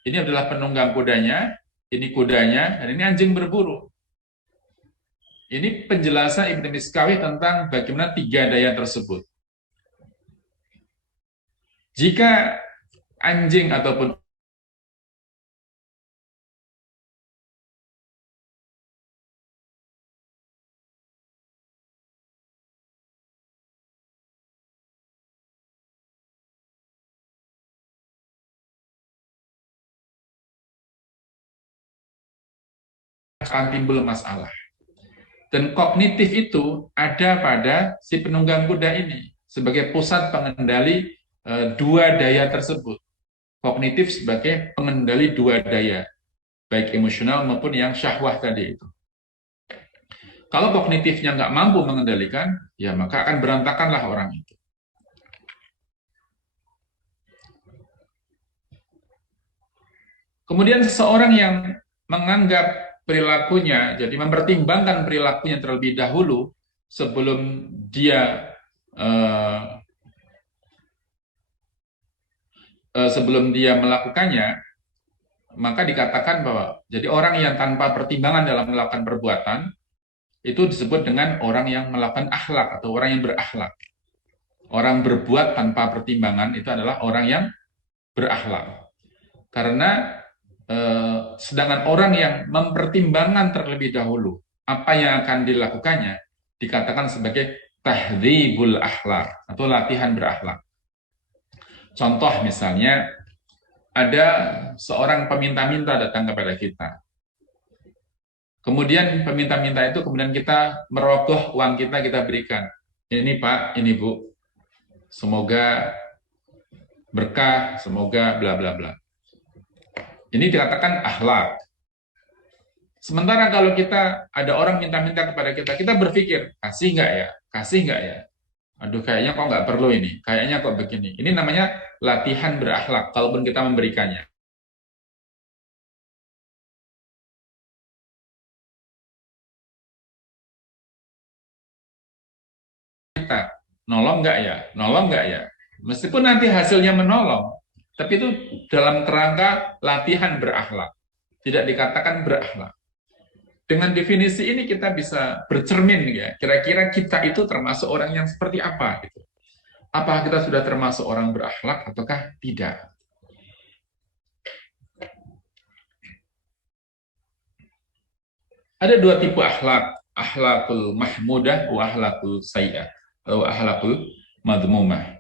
Ini adalah penunggang kudanya, ini kudanya, dan ini anjing berburu. Ini penjelasan Ibnu Miskawih tentang bagaimana 3 daya tersebut. Jika anjing ataupun akan timbul masalah. Dan kognitif itu ada pada si penunggang kuda ini sebagai pusat pengendali dua daya tersebut. Kognitif sebagai pengendali dua daya, baik emosional maupun yang syahwah tadi itu. Kalau kognitifnya nggak mampu mengendalikan, ya maka akan berantakanlah orang itu. Kemudian seseorang yang menganggap perilakunya, jadi mempertimbangkan perilakunya terlebih dahulu sebelum dia melakukannya, maka dikatakan bahwa jadi orang yang tanpa pertimbangan dalam melakukan perbuatan itu disebut dengan orang yang melakukan akhlak atau orang yang berakhlak. Orang berbuat tanpa pertimbangan itu adalah orang yang berakhlak. Karena sedangkan orang yang mempertimbangkan terlebih dahulu apa yang akan dilakukannya dikatakan sebagai tahdzibul akhlak atau latihan berakhlak. Contoh misalnya ada seorang peminta-minta datang kepada kita. Kemudian peminta-minta itu kemudian kita merogoh uang kita berikan. Ini Pak, ini Bu. Semoga berkah, semoga bla bla bla. Ini dikatakan akhlak. Sementara kalau kita ada orang minta-minta kepada kita, kita berpikir, kasih nggak ya? Kasih nggak ya? Aduh, kayaknya kok nggak perlu ini. Kayaknya kok begini. Ini namanya latihan berakhlak, kalaupun kita memberikannya. Kita, nolong nggak ya? Nolong nggak ya? Meskipun nanti hasilnya menolong, tapi itu dalam kerangka latihan berakhlak. Tidak dikatakan berakhlak. Dengan definisi ini kita bisa bercermin ya, kira-kira kita itu termasuk orang yang seperti apa gitu. Apakah kita sudah termasuk orang berakhlak ataukah tidak? Ada dua tipe akhlak, akhlakul mahmudah wa akhlakul sayyi'ah atau akhlakul madmumah.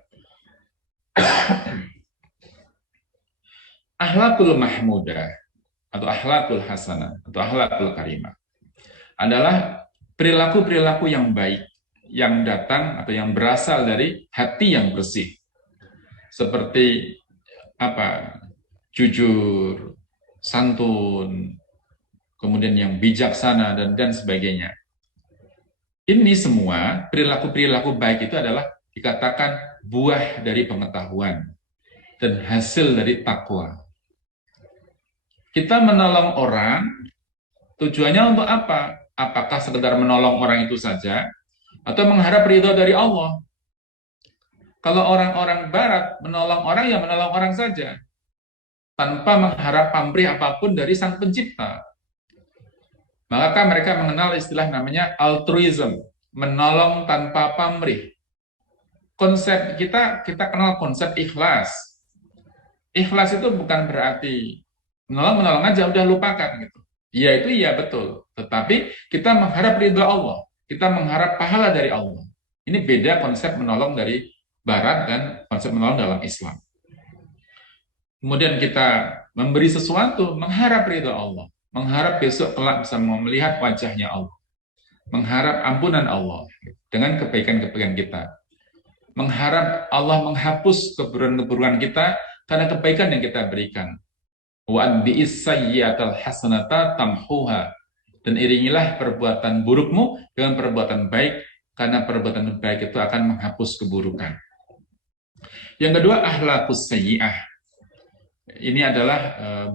Akhlakul mahmudah atau akhlakul hasanah atau akhlakul karimah adalah perilaku-perilaku yang baik yang datang atau yang berasal dari hati yang bersih. Seperti apa? Jujur, santun, kemudian yang bijaksana dan sebagainya. Ini semua perilaku-perilaku baik itu adalah dikatakan buah dari pengetahuan dan hasil dari takwa. Kita menolong orang, tujuannya untuk apa? Apakah sekedar menolong orang itu saja, atau mengharap ridho dari Allah? Kalau orang-orang Barat menolong orang, ya menolong orang saja, tanpa mengharap pamrih apapun dari Sang Pencipta. Maka mereka mengenal istilah namanya altruism, menolong tanpa pamrih. Konsep kita kenal konsep ikhlas. Ikhlas itu bukan berarti menolong aja udah lupakan gitu. Ya itu iya betul. Tetapi kita mengharap ridho Allah, kita mengharap pahala dari Allah. Ini beda konsep menolong dari Barat dan konsep menolong dalam Islam. Kemudian kita memberi sesuatu, mengharap ridho Allah, mengharap besok kelak bisa melihat wajahnya Allah, mengharap ampunan Allah dengan kebaikan-kebaikan kita, mengharap Allah menghapus keburukan-keburukan kita karena kebaikan yang kita berikan. Wa bi'is sayyi'atal hasanata tamhuha, dan iringilah perbuatan burukmu dengan perbuatan baik, karena perbuatan baik itu akan menghapus keburukan. Yang kedua, akhlakus sayyi'ah. Ini adalah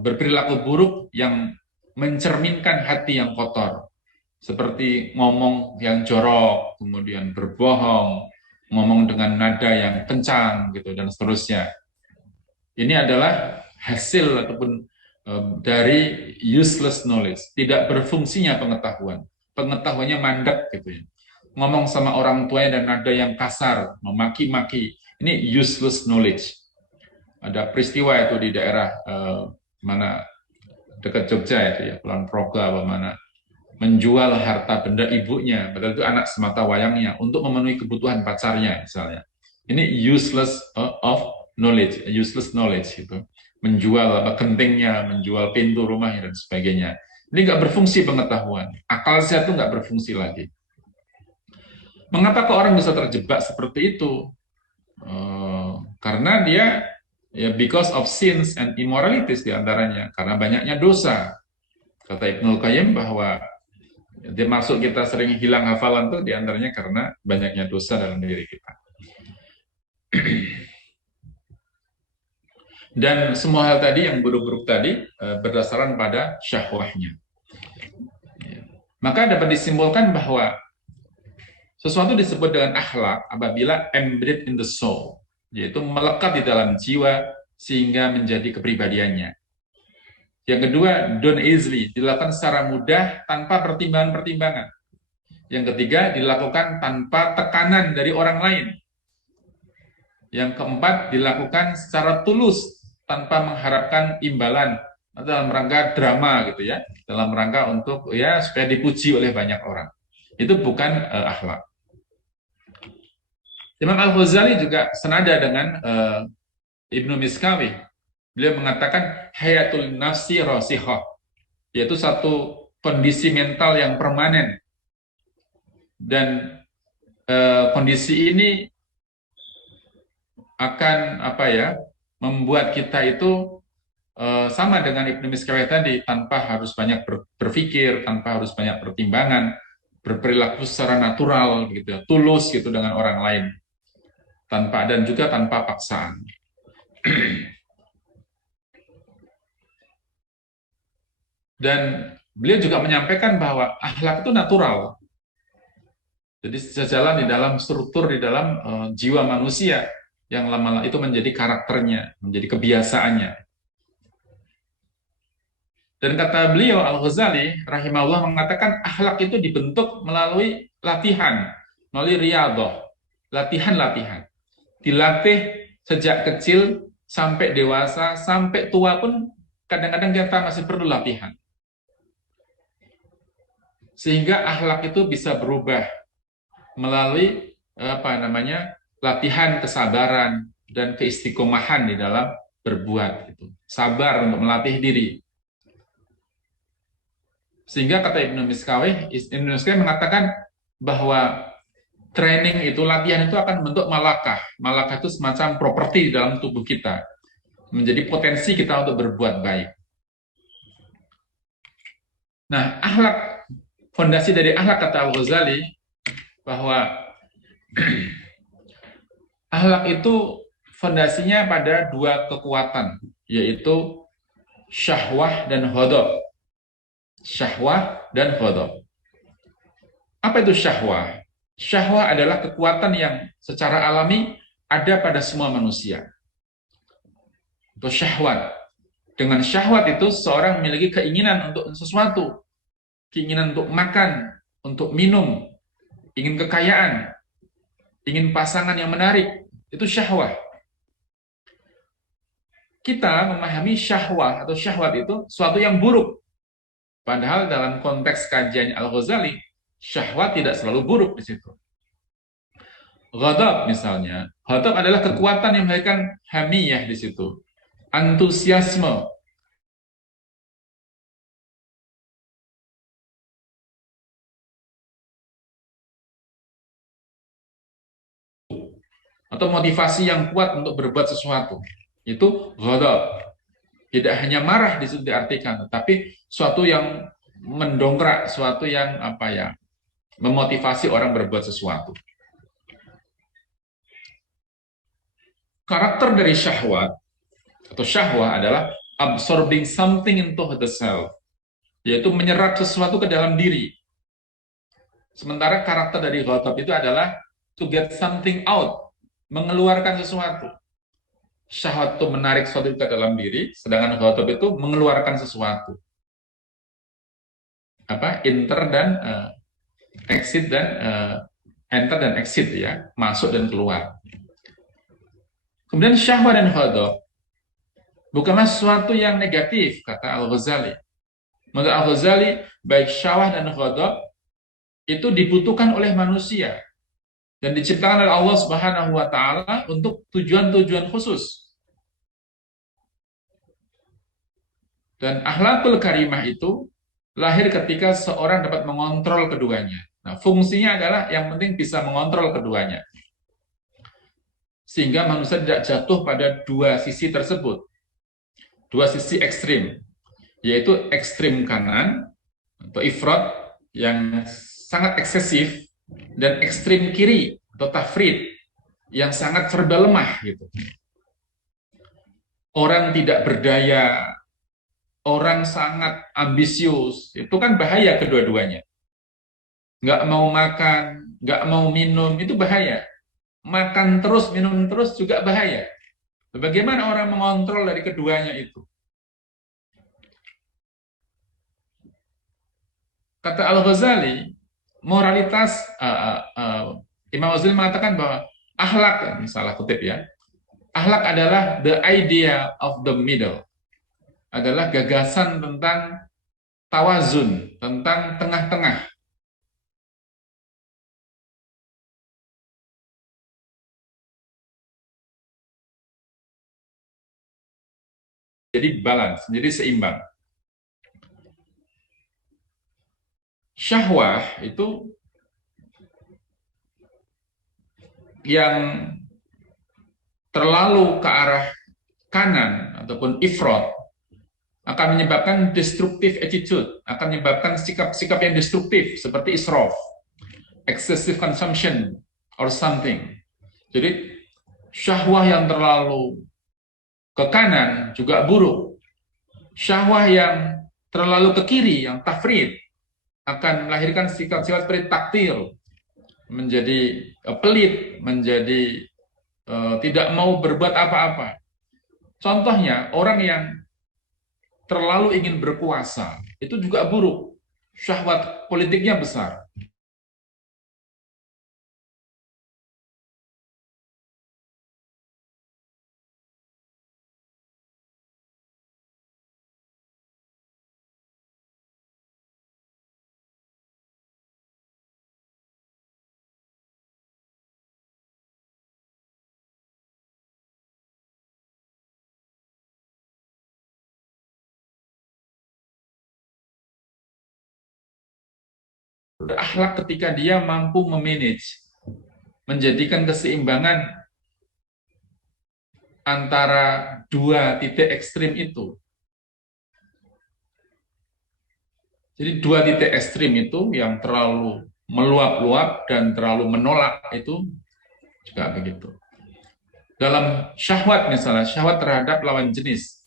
berperilaku buruk yang mencerminkan hati yang kotor, seperti ngomong yang jorok, kemudian berbohong, ngomong dengan nada yang kencang gitu dan seterusnya. Ini adalah hasil ataupun dari useless knowledge, tidak berfungsinya pengetahuan. Pengetahuannya mandek gitu ya. Ngomong sama orang tuanya dan nada yang kasar, memaki-maki, ini useless knowledge. Ada peristiwa itu di daerah mana dekat Jogja itu ya, Kulon Progo apa mana, menjual harta benda ibunya, padahal itu anak semata wayangnya untuk memenuhi kebutuhan pacarnya misalnya. Ini useless of knowledge, useless knowledge itu. Menjual apa gentingnya, menjual pintu rumahnya dan sebagainya. Ini nggak berfungsi pengetahuan. Akal sehat itu nggak berfungsi lagi. Mengapa kok orang bisa terjebak seperti itu? Karena dia ya because of sins and immoralities diantaranya, karena banyaknya dosa. Kata Ibnul Qayyim bahwa dia masuk kita sering hilang hafalan tuh diantaranya karena banyaknya dosa dalam diri kita. Dan semua hal tadi yang buruk-buruk tadi berdasarkan pada syahwahnya. Maka dapat disimpulkan bahwa sesuatu disebut dengan akhlak apabila embedded in the soul, yaitu melekat di dalam jiwa sehingga menjadi kepribadiannya. Yang kedua, done easily, dilakukan secara mudah tanpa pertimbangan-pertimbangan. Yang ketiga, dilakukan tanpa tekanan dari orang lain. Yang keempat, dilakukan secara tulus tanpa mengharapkan imbalan atau dalam rangka drama gitu ya, dalam rangka untuk ya supaya dipuji oleh banyak orang. Itu bukan akhlak. Imam Al-Ghazali juga senada dengan Ibnu Miskawi. Beliau mengatakan hayatul nafsi rasihah, yaitu satu kondisi mental yang permanen. Dan kondisi ini akan membuat kita itu sama dengan Ibnu Miskawi tadi, tanpa harus banyak berpikir, tanpa harus banyak pertimbangan, berperilaku secara natural gitu, tulus gitu dengan orang lain, dan juga tanpa paksaan. Dan beliau juga menyampaikan bahwa akhlak itu natural. Jadi sejalan di dalam struktur, di dalam jiwa manusia yang lama-lama itu menjadi karakternya, menjadi kebiasaannya. Dan kata beliau Al-Ghazali rahimahullah mengatakan akhlak itu dibentuk melalui latihan, melalui riyadhah, latihan-latihan. Dilatih sejak kecil sampai dewasa, sampai tua pun kadang-kadang kita masih perlu latihan. Sehingga akhlak itu bisa berubah melalui latihan kesabaran dan keistiqomahan di dalam berbuat gitu. Sabar untuk melatih diri. Sehingga kata Ibnu Miskawi mengatakan bahwa training itu, latihan itu akan membentuk malakah. Malakah itu semacam properti di dalam tubuh kita, menjadi potensi kita untuk berbuat baik. Nah, akhlak, fondasi dari akhlak kata Al-Ghazali bahwa akhlak itu fondasinya pada dua kekuatan, yaitu syahwah dan ghadab. Syahwah dan ghadab. Apa itu syahwah? Syahwah adalah kekuatan yang secara alami ada pada semua manusia. Itu syahwat. Dengan syahwat itu seorang memiliki keinginan untuk sesuatu. Keinginan untuk makan, untuk minum, ingin kekayaan, ingin pasangan yang menarik. Itu syahwat. Kita memahami syahwat atau syahwat itu suatu yang buruk. Padahal dalam konteks kajian Al-Ghazali, syahwat tidak selalu buruk di situ. Ghadab misalnya, ghadab adalah kekuatan yang melahirkan hamiyah di situ, antusiasme. Atau motivasi yang kuat untuk berbuat sesuatu. Itu ghadab. Tidak hanya marah di situ diartikan, tetapi suatu yang mendongkrak, suatu yang memotivasi orang berbuat sesuatu. Karakter dari syahwat atau syahwah adalah absorbing something into the self, yaitu menyerap sesuatu ke dalam diri. Sementara karakter dari ghadab itu adalah to get something out, mengeluarkan sesuatu. Syahwat itu menarik sesuatu ke dalam diri, sedangkan ghadab itu mengeluarkan sesuatu. Enter dan exit dan enter dan exit ya, masuk dan keluar. Kemudian syahwat dan ghadab bukanlah sesuatu yang negatif, kata Al-Ghazali. Menurut Al-Ghazali, baik syahwat dan ghadab itu dibutuhkan oleh manusia dan diciptakan oleh Allah Subhanahu wa taala untuk tujuan-tujuan khusus. Dan akhlakul karimah itu lahir ketika seorang dapat mengontrol keduanya. Nah, fungsinya adalah yang penting bisa mengontrol keduanya. Sehingga manusia tidak jatuh pada dua sisi tersebut. Dua sisi ekstrim, yaitu ekstrim kanan atau ifrat yang sangat eksesif dan ekstrim kiri atau tafrid yang sangat serba lemah gitu. Orang tidak berdaya, orang sangat ambisius, itu kan bahaya kedua-duanya. Nggak mau makan, nggak mau minum, itu bahaya. Makan terus, minum terus juga bahaya. Bagaimana orang mengontrol dari keduanya itu? Kata Al-Ghazali, moralitas, Imam Ghazali mengatakan bahwa akhlak, salah kutip ya, akhlak adalah the idea of the middle, adalah gagasan tentang tawazun, tentang tengah-tengah. Jadi balance, jadi seimbang. Syahwah itu yang terlalu ke arah kanan ataupun ifrat akan menyebabkan destructive attitude, akan menyebabkan sikap-sikap yang destruktif seperti israf, excessive consumption or something. Jadi syahwah yang terlalu ke kanan juga buruk. Syahwah yang terlalu ke kiri, yang tafrid, akan melahirkan sikap-sikap seperti taktil, menjadi pelit, menjadi tidak mau berbuat apa-apa. Contohnya, orang yang terlalu ingin berkuasa, itu juga buruk. Syahwat politiknya besar. Berakhlak ketika dia mampu memanage, menjadikan keseimbangan antara dua titik ekstrim itu. Jadi dua titik ekstrim itu yang terlalu meluap-luap dan terlalu menolak itu juga begitu. Dalam syahwat misalnya, syahwat terhadap lawan jenis.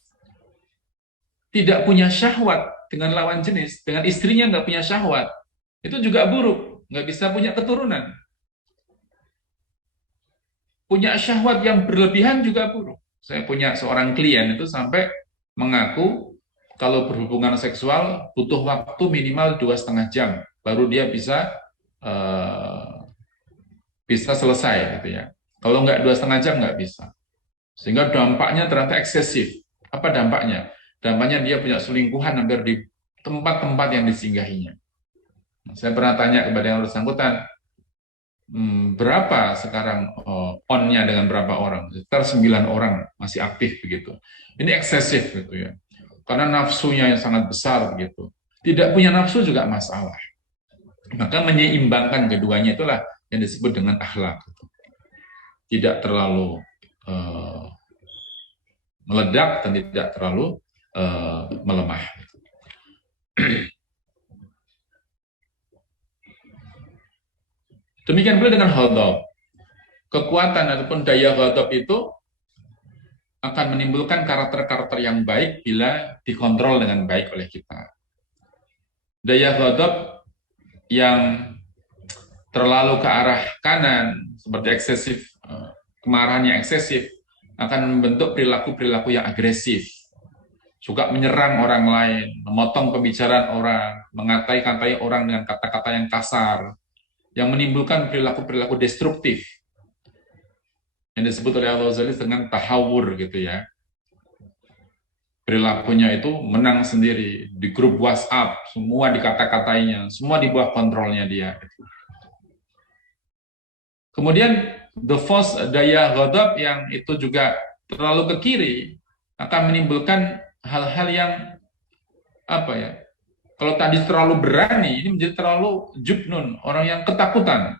Tidak punya syahwat dengan lawan jenis, dengan istrinya nggak punya syahwat, itu juga buruk, nggak bisa punya keturunan. Punya syahwat yang berlebihan juga buruk. Saya punya seorang klien itu sampai mengaku kalau berhubungan seksual butuh waktu minimal 2,5 jam baru dia bisa selesai gitu ya. Kalau nggak 2,5 jam nggak bisa. Sehingga dampaknya ternyata eksesif. Apa dampaknya? Dampaknya dia punya selingkuhan hampir di tempat-tempat yang disinggahinya. Saya pernah tanya kepada yang bersangkutan, berapa sekarang on-nya dengan berapa orang? Sekitar 9 orang masih aktif begitu. Ini eksesif gitu ya. Karena nafsunya yang sangat besar begitu. Tidak punya nafsu juga masalah. Maka menyeimbangkan keduanya itulah yang disebut dengan akhlak. Tidak terlalu meledak dan tidak terlalu melemah. Demikian pula dengan ghadab. Kekuatan ataupun daya ghadab itu akan menimbulkan karakter-karakter yang baik bila dikontrol dengan baik oleh kita. Daya ghadab yang terlalu ke arah kanan, seperti eksesif, kemarahan yang eksesif, akan membentuk perilaku-perilaku yang agresif. Suka menyerang orang lain, memotong pembicaraan orang, mengatai-katai orang dengan kata-kata yang kasar, yang menimbulkan perilaku-perilaku destruktif yang disebut oleh Al-Ghazali dengan tahawur gitu ya. Perilakunya itu menang sendiri di grup WhatsApp, semua dikata-katainya, semua di bawah kontrolnya dia. Kemudian the force daya ghadab yang itu juga terlalu ke kiri akan menimbulkan hal-hal yang apa ya, Kalau tadi terlalu berani, ini menjadi terlalu jubnun, orang yang ketakutan,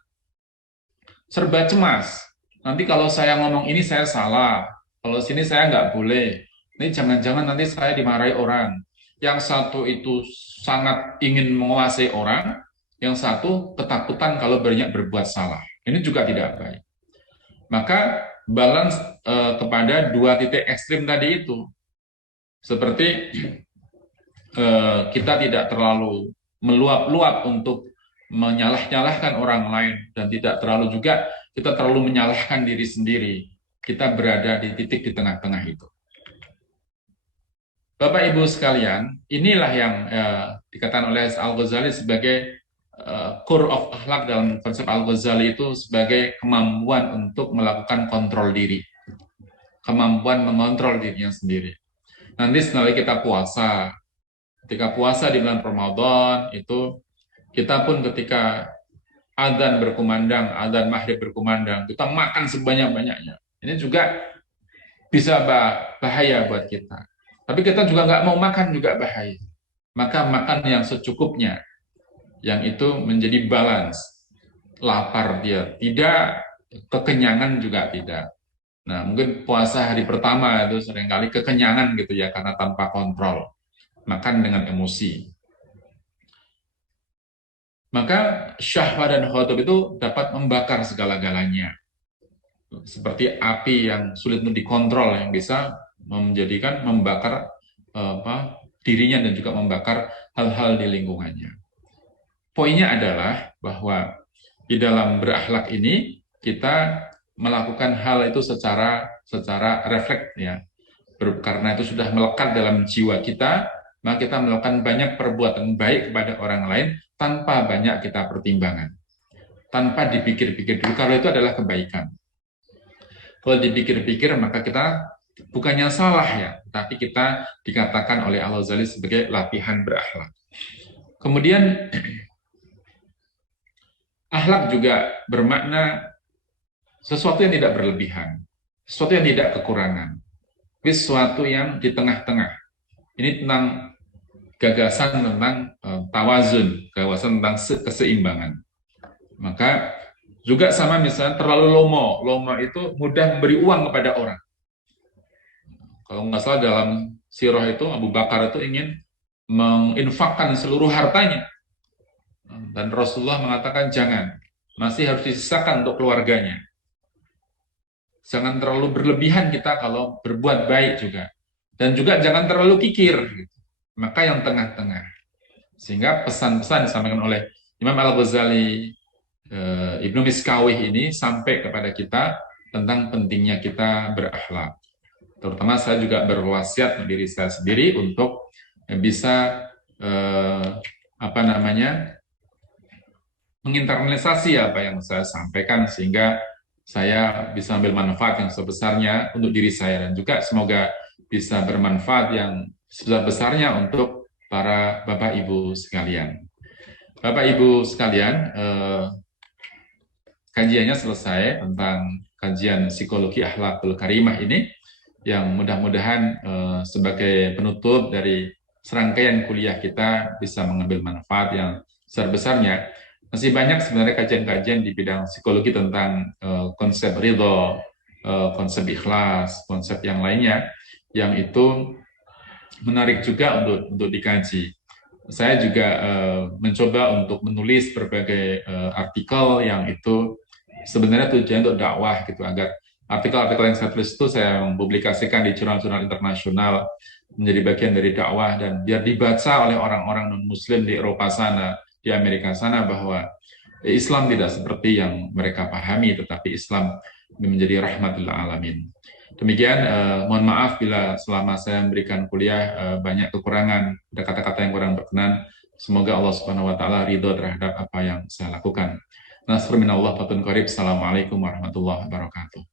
serba cemas. Nanti kalau saya ngomong ini saya salah, kalau sini saya nggak boleh. Ini jangan-jangan nanti saya dimarahi orang. Yang satu itu sangat ingin menguasai orang, yang satu ketakutan kalau banyak berbuat salah. Ini juga tidak baik. Maka balance kepada dua titik ekstrim tadi itu, seperti kita tidak terlalu meluap-luap untuk menyalah-nyalahkan orang lain, dan tidak terlalu juga kita terlalu menyalahkan diri sendiri. Kita berada di titik di tengah-tengah itu. Bapak Ibu sekalian, inilah yang dikatakan oleh Al-Ghazali sebagai core of akhlak. Dalam konsep Al-Ghazali itu sebagai kemampuan untuk melakukan kontrol diri, kemampuan mengontrol dirinya sendiri. Nanti setelah kita puasa, ketika puasa di bulan Ramadan itu, kita pun ketika adzan berkumandang, adzan maghrib berkumandang, kita makan sebanyak-banyaknya. Ini juga bisa bahaya buat kita. Tapi kita juga nggak mau makan juga bahaya. Maka makan yang secukupnya, yang itu menjadi balance. Lapar dia tidak, kekenyangan juga tidak. Nah, mungkin puasa hari pertama itu seringkali kekenyangan gitu ya, karena tanpa kontrol. Makan dengan emosi. Maka syahwat dan khotob itu dapat membakar segala-galanya. Seperti api yang sulit untuk dikontrol, yang bisa membakar dirinya dan juga membakar hal-hal di lingkungannya. Poinnya adalah bahwa di dalam berakhlak ini kita melakukan hal itu secara refleks ya. Karena itu sudah melekat dalam jiwa kita, maka kita melakukan banyak perbuatan baik kepada orang lain tanpa banyak kita pertimbangan. Tanpa dipikir-pikir dulu, kalau itu adalah kebaikan. Kalau dipikir-pikir, maka kita bukannya salah ya, tapi kita dikatakan oleh Al-Ghazali sebagai latihan berakhlak. Kemudian, akhlak juga bermakna sesuatu yang tidak berlebihan, sesuatu yang tidak kekurangan, sesuatu yang di tengah-tengah. Ini tentang gagasan tentang tawazun, gagasan tentang keseimbangan. Maka juga sama misalnya terlalu lomo. Lomo itu mudah memberi uang kepada orang. Kalau nggak salah dalam sirah itu Abu Bakar itu ingin menginfakkan seluruh hartanya. Dan Rasulullah mengatakan jangan. Masih harus disisakan untuk keluarganya. Jangan terlalu berlebihan kita kalau berbuat baik juga. Dan juga jangan terlalu kikir. Maka yang tengah-tengah. Sehingga pesan-pesan disampaikan oleh Imam Al-Ghazali, Ibnu Miskawih ini sampai kepada kita tentang pentingnya kita berakhlak. Terutama saya juga berwasiat diri saya sendiri untuk bisa menginternalisasi apa yang saya sampaikan, sehingga saya bisa ambil manfaat yang sebesarnya untuk diri saya, dan juga semoga bisa bermanfaat yang sebesar-besarnya untuk para Bapak Ibu sekalian. Bapak Ibu sekalian, kajiannya selesai tentang kajian psikologi akhlakul karimah ini, yang mudah-mudahan sebagai penutup dari serangkaian kuliah kita bisa mengambil manfaat yang sebesar-besarnya. Masih banyak sebenarnya kajian-kajian di bidang psikologi tentang konsep ridho, konsep ikhlas, konsep yang lainnya, yang itu menarik juga untuk dikaji. Saya juga mencoba untuk menulis berbagai artikel yang itu sebenarnya tujuannya untuk dakwah gitu, agar artikel-artikel yang saya tulis itu saya mempublikasikan di jurnal-jurnal internasional, menjadi bagian dari dakwah, dan biar dibaca oleh orang-orang non-muslim di Eropa sana, di Amerika sana, bahwa Islam tidak seperti yang mereka pahami, tetapi Islam menjadi rahmatul alamin. Demikian, mohon maaf bila selama saya memberikan kuliah banyak kekurangan, ada kata-kata yang kurang berkenan. Semoga Allah Subhanahu wa taala ridho terhadap apa yang saya lakukan. Nasrul minallah fatun qarib. Assalamualaikum warahmatullahi wabarakatuh.